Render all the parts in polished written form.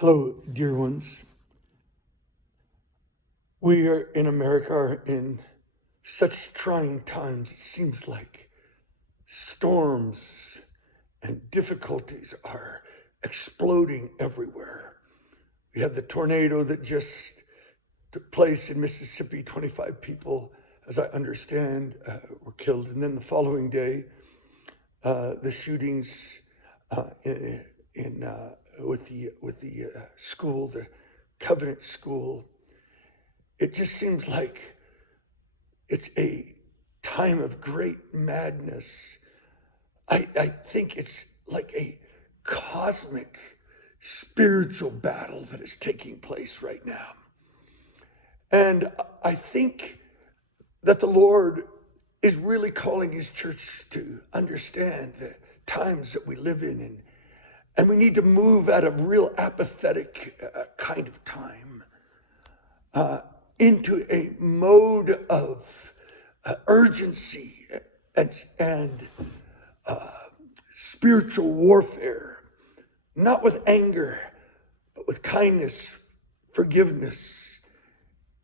Hello, dear ones. We are in America are in such trying times. It seems like storms and difficulties are exploding everywhere. We have the tornado that just took place in Mississippi. 25 people, as I understand, were killed. And then the following day, the shootings with the school, the Covenant School. It just seems like it's a time of great madness. I think it's like a cosmic spiritual battle that is taking place right now. And I think that the Lord is really calling his church to understand the times that we live in. And we need to move out of real apathetic kind of time into a mode of urgency and spiritual warfare, not with anger, but with kindness, forgiveness,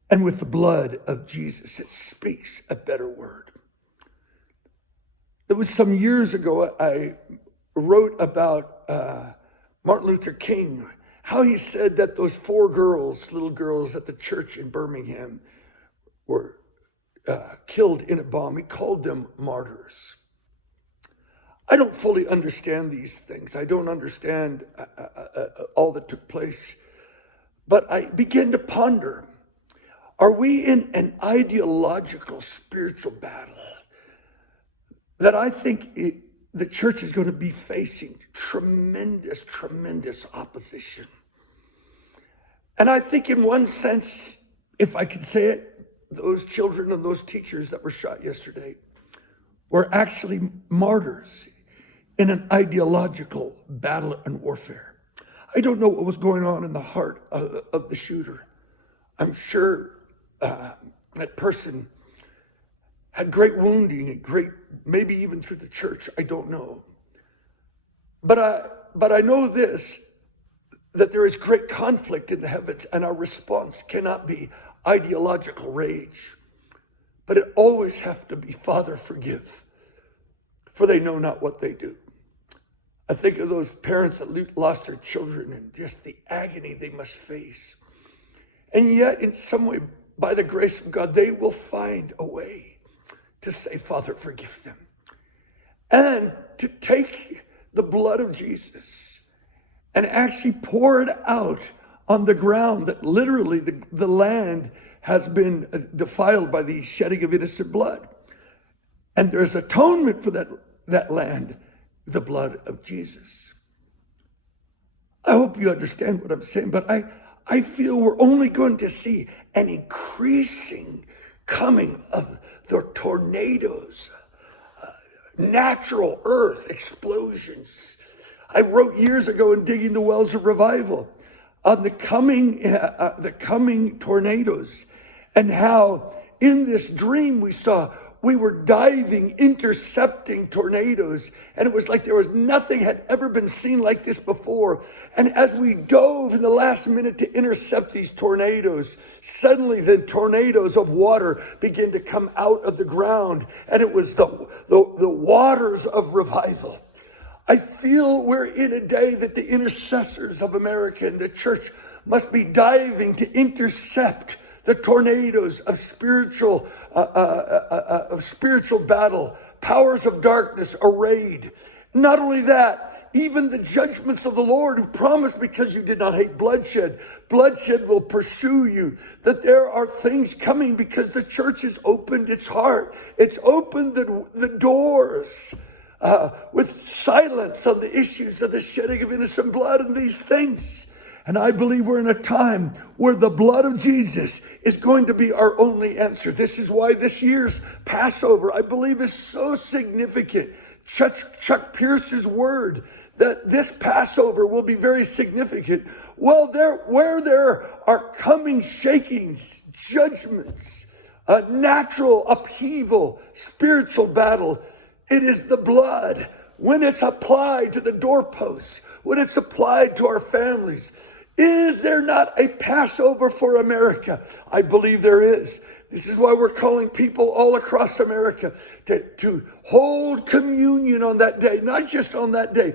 and with the blood of Jesus. It speaks a better word. There was some years ago, I wrote about Martin Luther King, how he said that those four little girls at the church in Birmingham were killed in a bomb. He called them martyrs. I don't fully understand these things. I don't understand all that took place. But I began to ponder, are we in an ideological spiritual battle that I think the church is going to be facing tremendous, tremendous opposition? And I think in one sense, if I could say it, those children and those teachers that were shot yesterday were actually martyrs in an ideological battle and warfare. I don't know what was going on in the heart of the shooter. I'm sure that person had great wounding and maybe even through the church. I don't know. But I know this, that there is great conflict in the heavens, and our response cannot be ideological rage, but it always has to be, Father, forgive, for they know not what they do. I think of those parents that lost their children and just the agony they must face. And yet, in some way, by the grace of God, they will find a way to say, Father, forgive them. And to take the blood of Jesus and actually pour it out on the ground that literally the land has been defiled by the shedding of innocent blood. And there's atonement for that land, the blood of Jesus. I hope you understand what I'm saying, but I feel we're only going to see an increasing coming of the tornadoes, natural earth explosions. I wrote years ago in Digging the Wells of Revival on the coming tornadoes, and how in this dream we were diving, intercepting tornadoes, and it was like there was nothing had ever been seen like this before. And as we dove in the last minute to intercept these tornadoes, suddenly the tornadoes of water began to come out of the ground, and it was the waters of revival. I feel we're in a day that the intercessors of America and the church must be diving to intercept the tornadoes of spiritual battle, powers of darkness arrayed. Not only that, even the judgments of the Lord, who promised, because you did not hate bloodshed, bloodshed will pursue you. That there are things coming because the church has opened its heart. It's opened the doors with silence on the issues of the shedding of innocent blood and these things. And I believe we're in a time where the blood of Jesus is going to be our only answer. This is why this year's Passover, I believe, is so significant. Chuck Pierce's word that this Passover will be very significant. Well, where there are coming shakings, judgments, a natural upheaval, spiritual battle, it is the blood. When it's applied to the doorposts, when it's applied to our families, Is there not a Passover for America? I believe there is. This is why we're calling people all across America to hold communion on that day, not just on that day,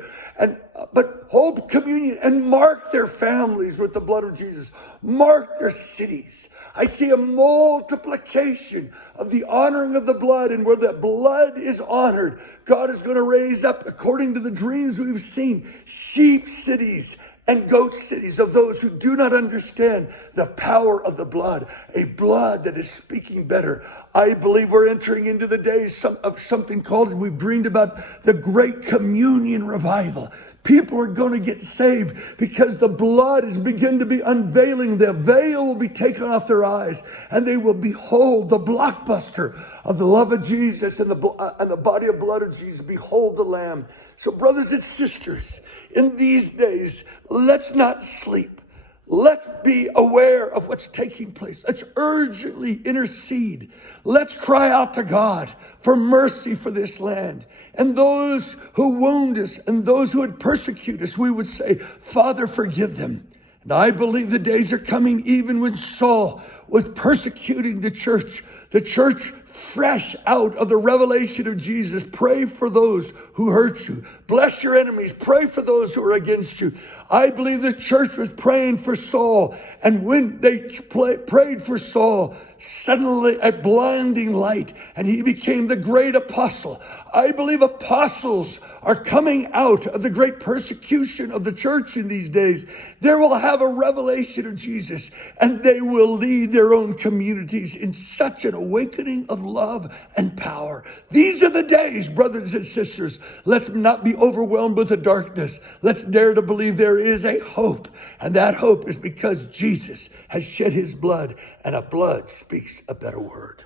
but hold communion and mark their families with the blood of Jesus. Mark their cities. I see a multiplication of the honoring of the blood, and where the blood is honored, God is going to raise up, according to the dreams we've seen, sheep cities and goat cities of those who do not understand the power of the blood, a blood that is speaking better. I believe we're entering into the days of something called, we've dreamed about, the Great Communion Revival. People are going to get saved because the blood is beginning to be unveiling. The veil will be taken off their eyes, and they will behold the blockbuster of the love of Jesus and the body of blood of Jesus. Behold the Lamb. So brothers and sisters, in these days, let's not sleep. Let's be aware of what's taking place. Let's urgently intercede. Let's cry out to God for mercy for this land. And those who wound us and those who would persecute us, we would say, Father, forgive them. And I believe the days are coming, even when Saul was persecuting the church fresh out of the revelation of Jesus. Pray for those who hurt you. Bless your enemies. Pray for those who are against you. I believe the church was praying for Saul. And when they prayed for Saul, suddenly a blinding light, and he became the great apostle. I believe apostles are coming out of the great persecution of the church in these days. They will have a revelation of Jesus, and they will lead their own communities in such an awakening of love and power. These are the days, brothers and sisters. Let's not be overwhelmed with the darkness. Let's dare to believe there is a hope, and that hope is because Jesus has shed his blood, and a blood speaks a better word.